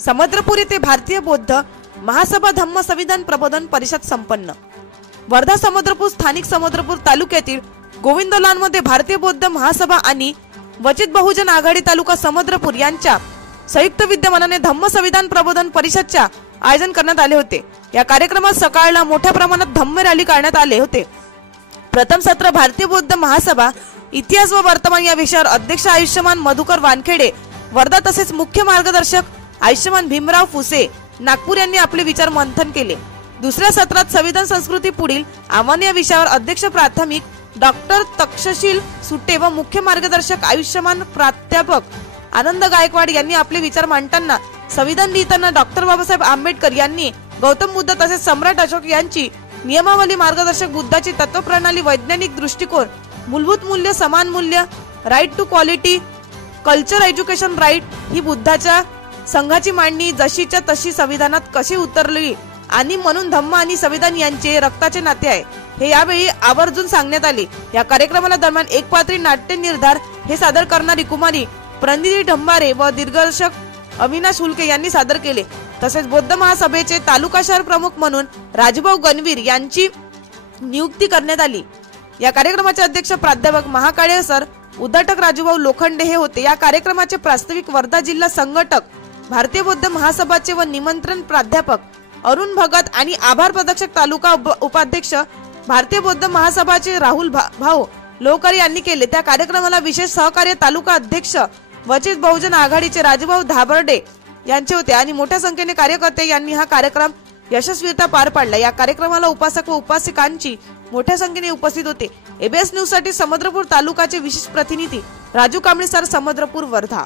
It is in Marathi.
समुद्रपूर येथे भारतीय बौद्ध महासभा धम्म संविधान प्रबोधन परिषद संपन्न। वर्धा समुद्रपूर स्थानिक समुद्रपूर तालुक्यातील गोविंदोलांमध्ये भारतीय बौद्ध महासभा आणि वंचित बहुजन आघाडी तालुका समुद्रपूर यांच्या संयुक्त विद्यमानाने धम्म संविधान प्रबोधन परिषदचे आयोजन करण्यात आले होते। या कार्यक्रमात सकाळला मोठ्या प्रमाणात धम्म रॅली काढण्यात आले होते। प्रथम सत्र भारतीय बौद्ध महासभा इतिहास व वर्तमान या विषयावर अध्यक्ष आयुष्यमान मधुकर वानखेडे वर्धा तसेच मुख्य मार्गदर्शक आयुष्यमान भीमराव फुसे नागपूर यांनी आपले विचार मंथन केले। दुसऱ्या सत्रात संविधान संस्कृती पुढील आव्हान या विषयावर अध्यक्ष प्राथमिक डॉक्टर तक्षशील सुट्टे व मुख्य मार्गदर्शक आयुष्यमान प्राध्यापक आनंद गायकवाड यांनी आपले विचार मांडताना संविधान लिहिताना डॉक्टर बाबासाहेब आंबेडकर यांनी गौतम बुद्ध तसेच सम्राट अशोक यांची नियमावली मार्गदर्शक बुद्धाची तत्वप्रणाली वैज्ञानिक दृष्टिकोन मूलभूत मूल्य समान मूल्य right to quality culture education right ही बुद्धाच्या संघाची मांडणी जशीच्या तशी संविधानात कशी उतरली आणि म्हणून धम्म आणि संविधान यांचे रक्ताचे नाते आहे हे यावेळी आवर्जून सांगण्यात आले। या कार्यक्रमाला दरम्यान एक पात्री नाट्य निर्धार हे सादर करणारी कुमारी प्रणिती ढंबारे व दिग्दर्शक अविनाश हुलके यांनी सादर केले। तसेच बौद्ध महासभेचे तालुका शहर प्रमुख म्हणून राजभाऊ गणवीर यांची नियुक्ती करण्यात आली। या कार्यक्रमाचे अध्यक्ष प्राध्यापक महाकाळे सर उद्घाटक राजूभाऊ लोखंडे हे होते। या कार्यक्रमाचे प्रास्ताविक वर्धा जिल्हा संघटक भारतीय बौद्ध महासभाचे व निमंत्रण प्राध्यापक अरुण भगत आणि आभार प्रदर्शक तालुका उपाध्यक्ष भारतीय बौद्ध महासभाचे राहुल भाऊ लोहकर यांनी केले। त्या कार्यक्रमाला विशेष सहकार्य तालुका अध्यक्ष वंचित बहुजन आघाडीचे राजूभाऊ धाबर्डे यांचे होते आणि मोठ्या संख्येने कार्यकर्ते यांनी हा कार्यक्रम यशस्वीरित्या पार पाडला। या कार्यक्रमाला उपासक व उपासिकांची मोठ्या संख्येने उपस्थित होते। एबीएस न्यूज साठी समुद्रपूर तालुकाचे विशेष प्रतिनिधी राजू कांबळे सर, समुद्रपूर, वर्धा।